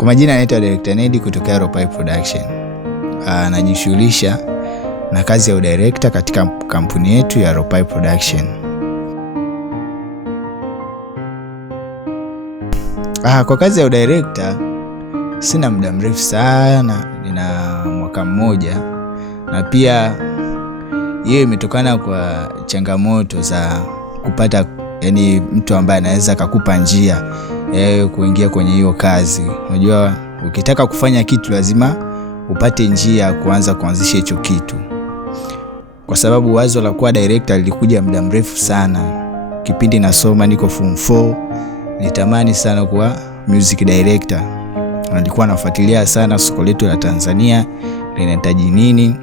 Kwa majina naitwa Director Nedi kutoka Ropai Production. Najishughulisha na kazi ya udirector katika kampuni yetu ya Ropai Production. Kwa kazi ya udirector sina muda mrefu sana, nina mwaka mmoja, na pia hiyo imetokana kwa changamoto za kupata mtu ambaye anaweza kukupa njia kuingia kwenye hiyo kazi. Unajua ukitaka kufanya kitu lazima upate njia kuanzisha hicho kitu. Kwa sababu wazo la kuwa director lilikuja muda mrefu sana. Kipindi nasoma niko form 4, nitamani sana kuwa music director. Nilikuwa nafuatilia sana soko letu la Tanzania linahitaji nini.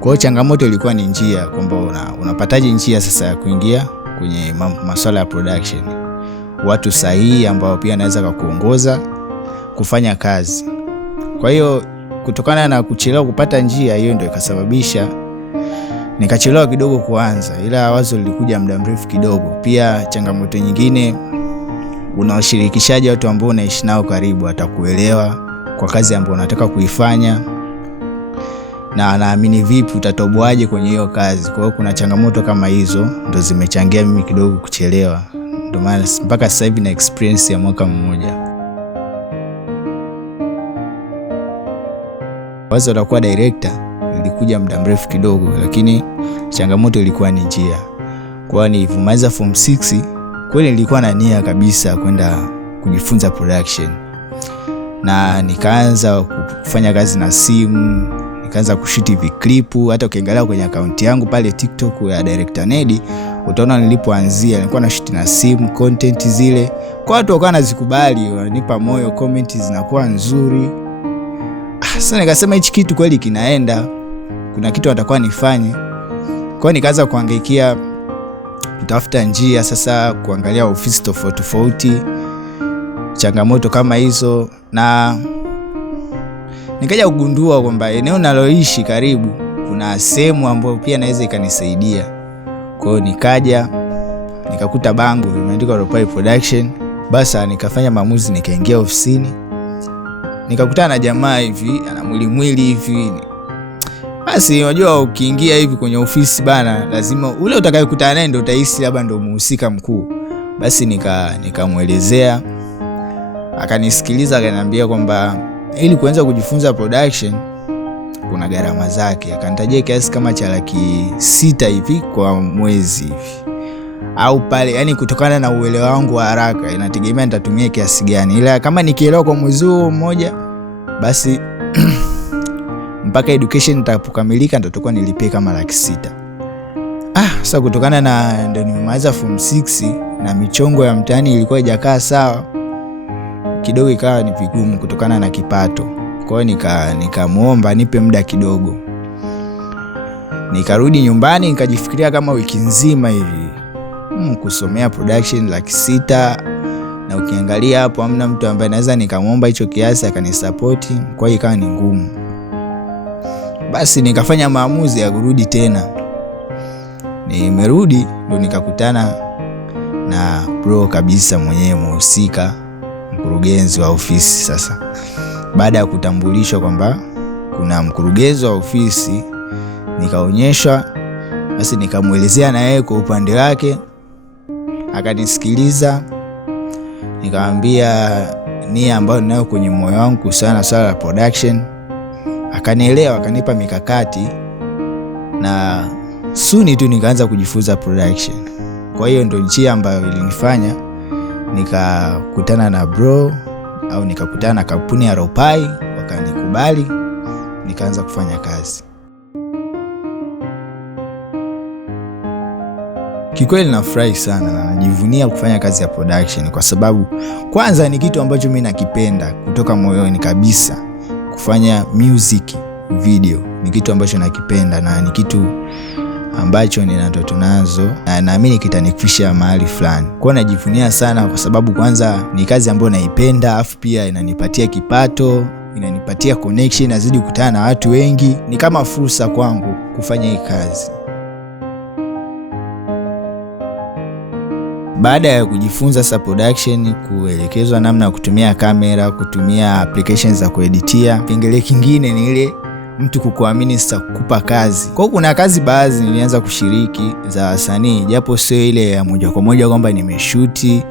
Kwa hiyo changamoto ilikuwa ni njia, kwamba unapataje njia sasa ya kuingia kwenye masuala ya production. Watu sahihi ambao pia naweza kukuongoza kufanya kazi. Kwa hiyo kutokana na kuchelewa kupata njia hiyo, ndio ikasababisha nikachelewa kidogo kuanza, ila wazo lilikuja muda mrefu kidogo. Pia changamoto nyingine, unawashirikishaje watu ambao unaishi nao karibu, atakuelewa kwa kazi ambayo unataka kuifanya, na anaamini vipi utatoboaje kwenye hiyo kazi. Kwa hiyo kuna changamoto kama hizo ndo zimechangia mimi kidogo kuchelewa. Ndio maana mpaka sasa hivi na experience ya mwaka mmoja. Wazo la kuwa director lilikuja muda mrefu kidogo, lakini changamoto ilikuwa ni njia. Kwa hiyo nilipomaliza form 6 kweli nilikuwa na nia kabisa kwenda kujifunza production, na nikaanza kufanya kazi na simu, nikaanza kushoot viclip. Hata ukiangalia kwenye account yangu pale TikTok ya Director Nedi, utaona nilipoanzia nilikuwa na shoot na simu, content zile kwa watu wakawa nazikubali, wananipa moyo, comment zinakuwa nzuri. Sasa nikasema hichi kitu kweli kinaenda, kuna kitu atakuwa nifanye. Kwa hiyo nikaanza kuhangaikia kutafuta njia sasa, kuangalia ofisi tofauti tofauti, changamoto kama hizo, na nikaja kugundua kwamba eneo naloishi karibu kuna sehemu ambayo pia naweza ikanisaidia. Kwa hiyo nikakuta bango limeandikwa Ropai Production. Basi nikafanya maamuzi, nikaingia ofisini, nikakutana na jamaa hivi ana mwili hivi. Basi unajua ukiingia hivi kwenye ofisi bana, lazima ule utakayekutana naye ndio utahisi labda ndio muhusika mkuu. Basi nikamuelezea, akanisikiliza, akaniambia kwamba ili kuanza kujifunza production kuna gharama zake. Akanitajia kiasi kama cha Laki 6 hivi kwa mwezi hivi, au pale, kutokana na uelewa wangu wa haraka inategemea nitatumia kiasi gani, ila kama nikielewa kwa mwezi huo mmoja, basi mpaka education itapokamilika nitakuwa nilipia kama Laki 6. Sasa kutokana na ndio nimemaliza form 6 na michongo ya mtaani ilikuwa haijakaa sawa kidogo, ikawa ni vigumu kutokana na kipato. Kwa hiyo nikamuomba nipe muda kidogo. Nikarudi nyumbani, nikajifikiria kama wiki nzima hivi kusomea production Laki 6, na ukiangalia hapo hamna mtu ambaye naweza nikamuomba hicho kiasi akanisupport. Kwa hiyo ikawa ni ngumu. Basi nikafanya maamuzi ya kurudi tena. Nimerudi ndo nikakutana na bro kabisa mwenyewe muhusika, mkurugenzi wa ofisi. Sasa baada ya kutambulishwa kwamba kuna mkurugenzi wa ofisi, nikaonyeshwa. Basi nikamuelezea na yeye kwa upande wake, akanisikiliza. Nikamwambia nia ambayo ninayo kwenye moyo wangu sana swala la production, akanielewa, akanipa mikakati, na suni tu nikaanza kujifunza production. Kwa hiyo ndio njia ambayo ilinifanya nikakutana na bro, au nikakutana na kampuni ya Ropai, wakanikubali, nikaanza kufanya kazi. Kikweli nafurahi sana na najivunia kufanya kazi ya production, kwa sababu kwanza ni kitu ambacho mimi nakipenda kutoka moyoni kabisa. Kufanya music video ni kitu ambacho nakipenda, na ni kitu ambacho nina ndoto nazo, na naamini kitanifikisha mahali fulani. Kwa hiyo najivunia sana, kwa sababu kwanza ni kazi ambayo naipenda, afu pia inanipatia kipato, inanipatia connection, nazidi kukutana na watu wengi. Ni kama fursa kwangu kufanya hii kazi. baada ya kujifunza sasa production, kuelekezwa namna ya kutumia kamera, kutumia applications za kueditia, kingine kingine ni ile mtu kukuamini sasa kukupa kazi. Kwa hiyo kuna kazi baadhi nilianza kushiriki za wasanii, japo sio ile ya moja kwa moja kwamba nimeshuti,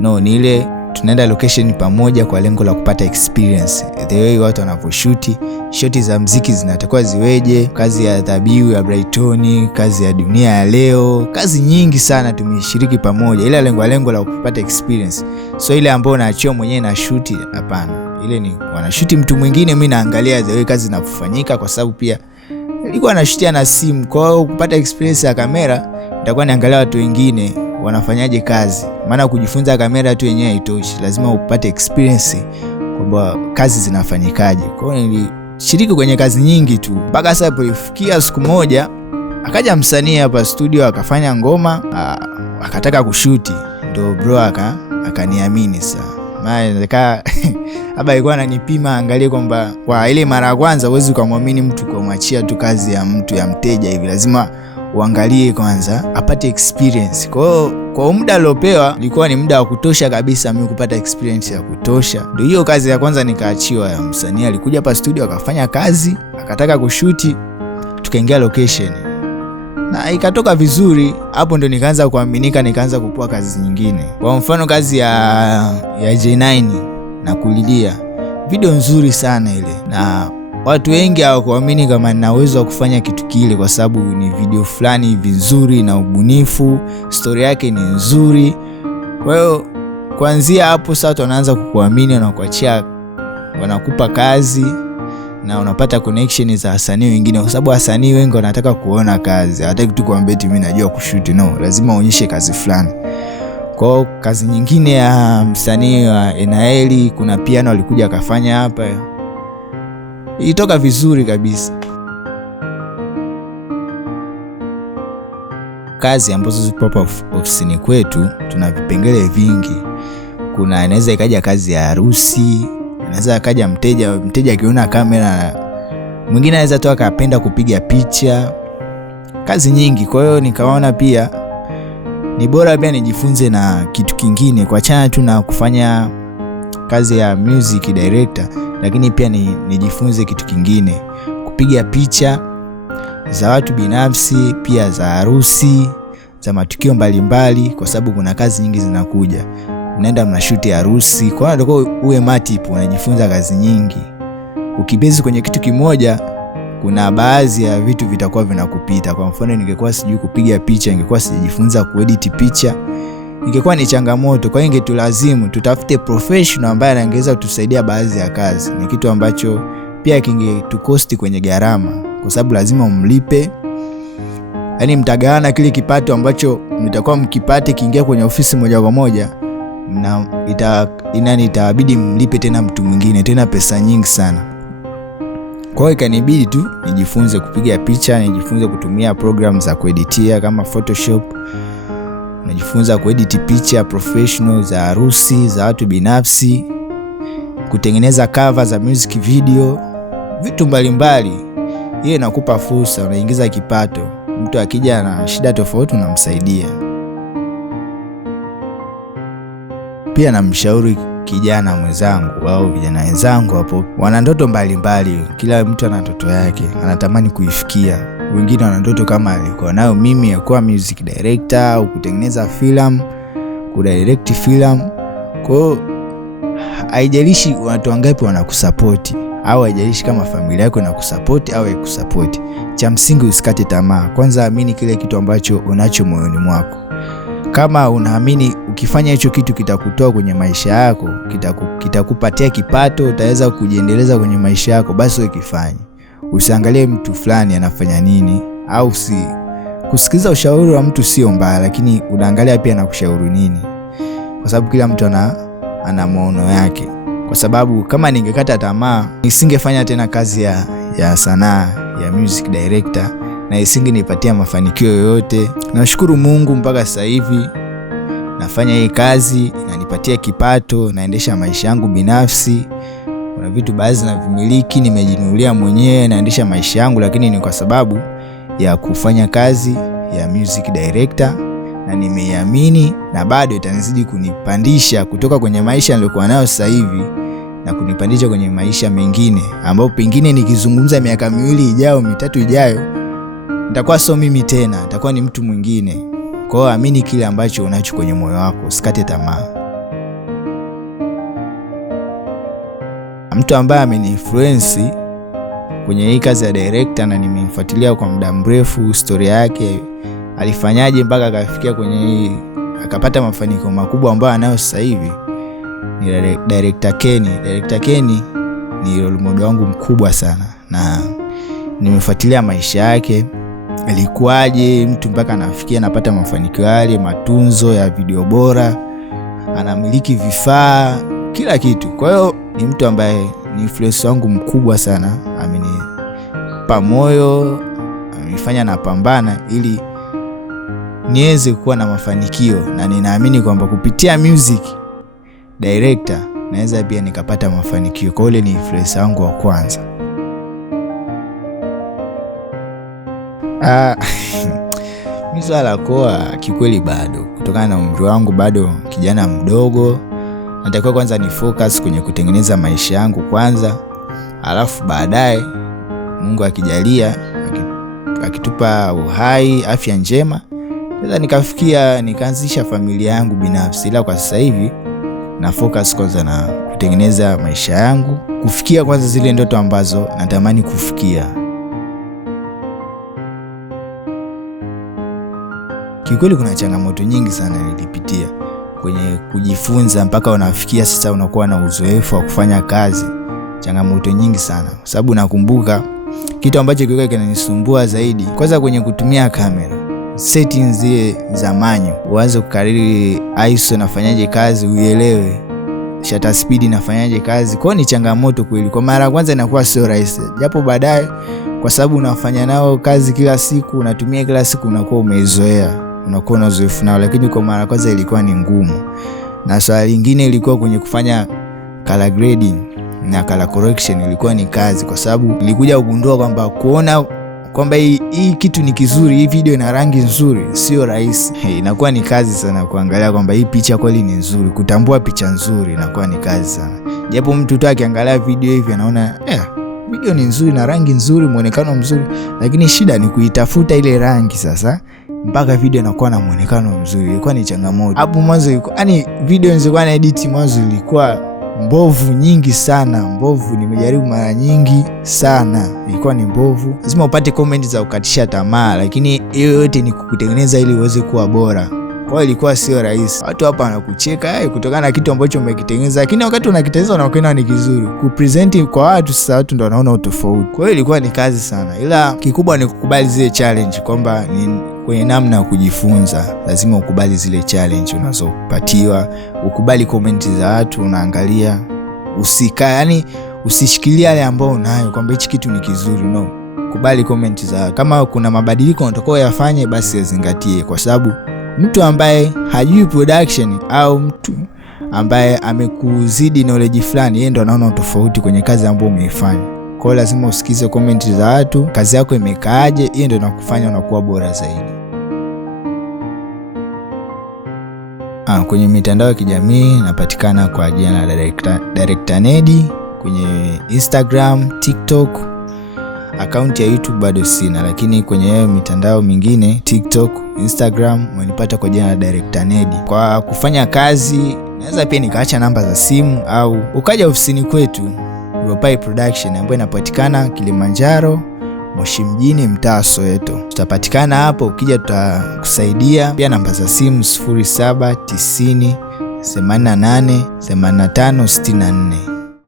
no, ni ile tunaenda location pamoja kwa lengo la kupata experience, the way watu wanaposhuti, shoti za muziki zinatakiwa ziweje, kazi ya Dhabihu ya Brighton, kazi ya Dunia ya Leo, kazi nyingi sana tumeshiriki pamoja, ile lengo la kupata experience. So ile ambayo naachia mwenyewe na shoot, hapana, ile ni wanashuti mtu mwingine, mimi naangalia the way kazi inafanyika, kwa sababu pia nilikuwa nashutia na simu. Kwa hiyo kupata experience ya kamera nitakuwa niangalia watu wengine wanafanyaje kazi, maana kujifunza kamera tu yenyewe haitoshi, lazima upate experience kwamba kazi zinafanyikaje. Kwa hiyo nilishiriki kwenye kazi nyingi tu mpaka sasa ilifikia siku moja akaja msanii hapa studio akafanya ngoma, akataka kushuti, ndio bro akaniamini sasa. Maana nikaa haba alikuwa ananipima, angalie kwamba kwa ile mara ya kwanza huwezi kumwamini mtu kwa kumwachia tu kazi ya mtu ya mteja hivi, lazima uangalie kwanza apate experience. Kwa muda aliopewa ilikuwa ni muda wa kutosha kabisa mimi kupata experience ya kutosha. Ndio hiyo kazi ya kwanza nikaachiwa ya msanii, alikuja hapa studio akafanya kazi, akataka kushuti, tukaingia location na ikatoka vizuri. Hapo ndo nikaanza kuaminika, nikaanza kupoa kazi nyingine. Kwa mfano kazi ya J9 na Kulilia, video nzuri sana ile, na watu wengi hawakuamini kama nina uwezo wa kufanya kitu kile, kwa sababu ni video fulani vizuri na ubunifu, story yake ni nzuri. Kwa hiyo kuanzia hapo sasa wanaanza kukuamini na kuachia, wanakupa kazi na unapata connection za wasanii wengine, kwa sababu wasanii wengi wanataka kuona kazi, hawataki tu kuambia mimi najua kushoot, no, lazima uonyeshe kazi fulani. Kwa kazi nyingine ya msanii wa Enaeli, kuna piano alikuja akafanya hapa, ilitoka vizuri kabisa. Kazi ambazo zipo hapa ofisini kwetu tuna vipengele vingi. Kuna inaweza ikaja kazi ya harusi, inaweza kaja mteja akiona kamera, mwingine anaweza tu akapenda kupiga picha, kazi nyingi. Kwa hiyo nikaona pia ni bora pia nijifunze na kitu kingine, kuachana tu na kufanya kazi ya music director, lakini pia nijifunze kitu kingine, kupiga picha za watu binafsi, pia za harusi, za matukio mbalimbali, kwa sababu kuna kazi nyingi zinakuja. Unaenda mnashuti harusi, kwa hiyo ndio uwe matipu, unajifunza kazi nyingi. Ukibezi kwenye kitu kimoja, kuna baadhi ya vitu vitakuwa vinakupita. Kwa mfano ningekuwa sijui kupiga picha, ningekuwa sijifunza kuedit picha, ingekuwa ni changamoto. Kwa hiyo ingetulazimu tutafute professional ambaye angeweza kutusaidia baadhi ya kazi. Ni kitu ambacho pia kingetukosti kwenye gharama, kwa sababu lazima umlipe, yani mtagawana kile kipato ambacho mtakuwa mkipate kiingia kwenye ofisi moja kwa moja, na itabidi mlipe tena mtu mwingine, tena pesa nyingi sana. Kwa hiyo ikanibidi tu nijifunze kupiga picha, nijifunze kutumia program za kueditia kama Photoshop, najifunza kuedit picha professional za harusi, za watu binafsi, kutengeneza cover za music video, vitu mbalimbali. Hiyo inakupa fursa, unaingiza kipato. Mtu akija na shida tofauti unamsaidia. Pia namshauri kijana mwenzangu au vijana wenzangu hapo, wana ndoto mbalimbali. Kila mtu ana ndoto yake, anatamani kuifikia. Wengine wana ndoto kama alikuwa nayo mimi, ya kuwa music director au kutengeneza film, kudirect film. Kwa hiyo haijalishi watu wangapi wanakusupport, au haijalishi kama familia yako inakusupport au haikusupport, cha msingi usikate tamaa. Kwanza amini kile kitu ambacho unacho moyoni mwako. Kama unaamini ukifanya hicho kitu kitakutoa kwenye maisha yako, kitakupatia kipato, utaweza kujiendeleza kwenye maisha yako, basi wewe kifanye. Usiangalie mtu fulani anafanya nini, au kusikiza ushauri wa mtu sio mbaya, lakini unaangalia pia na kushauri nini, kwa sababu kila mtu ana maono yake. Kwa sababu kama ningekata tamaa, nisingefanya tena kazi ya sanaa ya music director, na isingenipatia mafanikio yoyote. Nashukuru Mungu mpaka sasa hivi nafanya hii kazi, inanipatia kipato, naendesha maisha yangu binafsi. Kuna vitu baadhi na vimiliki nimejinunulia mwenyewe, naendesha maisha yangu, lakini ni kwa sababu ya kufanya kazi ya music director na nimeiamini, na bado itanizidi kunipandisha kutoka kwenye maisha nilikuwa nayo sasa hivi na kunipandisha kwenye maisha mengine ambapo pengine nikizungumza miaka 2 ijayo, 3 ijayo, nitakuwa sio mimi tena, nitakuwa ni mtu mwingine. Kwa hiyo amini kile ambacho unacho kwenye moyo wako, usikate tamaa. Mtu ambaye ameniinfluence kwenye hii kazi ya director na nimemfuatilia kwa muda mrefu, story yake alifanyaje mpaka akafikia kwenye hii akapata mafanikio makubwa ambayo anayo sasa hivi, ni Director Kenny. Director Kenny ni role model wangu mkubwa sana, na nimefuatilia maisha yake, alikuwaje mtu mpaka anafikia anapata mafanikio yale, matunzo ya video bora, anamiliki vifaa, kila kitu. Kwa hiyo ni mtu ambaye ni influence wangu mkubwa sana, amenipa moyo, amenifanya napambana ili niweze kuwa na mafanikio, na ninaamini kwamba kupitia music director naweza pia nikapata mafanikio. Kwa hiyo ni influence wangu wa kwanza. Mimi swala kwa kikweli bado, kutokana na umri wangu bado kijana mdogo, natakiwa kwanza ni focus kwenye kutengeneza maisha yangu kwanza, alafu baadaye Mungu akijalia, akitupa uhai, afya njema, sasa nikafikia nikaanzisha familia yangu binafsi. Ila kwa sasa hivi na focus kwanza na kutengeneza maisha yangu, kufikia kwanza zile ndoto ambazo natamani kufikia. Kikweli kuna changamoto nyingi sana nilipitia kwenye kujifunza mpaka unafikia sasa unakuwa na uzoefu wa kufanya kazi. Changamoto nyingi sana, kwa sababu nakumbuka kitu ambacho kilikuwa kinanisumbua zaidi, kwanza kwenye kutumia kamera, settings zile za manyo, uanze kukariri ISO nafanyaje kazi, uielewe shutter speed nafanyaje kazi. Kwa ni changamoto kweli. Kwa mara kwanza inakuwa sio rahisi, japo baadaye kwa sababu unafanya nao kazi kila siku, unatumia kila siku, unakuwa umezoea, unakuwa na uzoefu nao. Lakini kwa mara kwanza ilikuwa ni ngumu. Na swala lingine ilikuwa kwenye kufanya color grading na color correction, ilikuwa ni kazi, kwa sababu nilikuja kugundua kwamba kuona kwamba hii kitu ni kizuri, hii video ina rangi nzuri, sio rahisi. Inakuwa ni kazi sana kuangalia kwamba hii picha kweli ni nzuri, kutambua picha nzuri inakuwa ni kazi sana. Japo mtu tu akiangalia video hivi anaona video ni nzuri na rangi nzuri, muonekano mzuri, lakini shida ni kuitafuta ile rangi sasa mpaka video inakuwa na muonekano mzuri. Ilikuwa ni changamoto. Hapo mwanzo ilikuwa video nilikuwa na edit mwanzo ilikuwa mbovu nyingi sana, mbovu. Nimejaribu mara nyingi sana, ilikuwa ni mbovu. Lazima upate comment za kukatisha tamaa, lakini hiyo yote ni kukutengeneza ili uweze kuwa bora. Kwa hiyo ilikuwa sio rahisi. Watu hapa wanakucheka kutokana na kitu ambacho umekitengeneza, lakini wakati unakitengeneza unaona ni kizuri, kupresent kwa watu sasa watu ndio wanaona utofauti. Kwa hiyo ilikuwa ni kazi sana, ila kikubwa ni kukubali zile challenge, kwamba ni kwenye namna ya kujifunza lazima ukubali zile challenge unazopatiwa, ukubali comment za watu unaangalia, usishikilia yale ambao unayo kwamba hichi kitu ni kizuri. No, kubali comment za watu. Kama kuna mabadiliko unataka yafanye, basi yazingatie, kwa sababu mtu ambaye hajui production au mtu ambaye amekuzidi knowledge fulani, yeye ndo anaona tofauti kwenye kazi ambayo umeifanya. Kwa hiyo lazima usikize comment za watu, kazi yako imekaaje, hiyo ndio inakufanya unakuwa bora zaidi. Kwenye mitandao ya kijamii napatikana kwa jina la Director Nedi kwenye Instagram, TikTok. Akaunti ya YouTube bado sina, lakini kwenye mitandao mingine TikTok, Instagram mwanipata kwa jina la Director Nedi. Kwa kufanya kazi naweza pia nikaacha namba za simu au ukaja ofisini kwetu Ropai Production ambayo inapatikana Kilimanjaro, Moshi mjini, mtaa Soweto. Tutapatikana hapo, ukija tutakusaidia. Pia namba za simu 0790 88 85 64.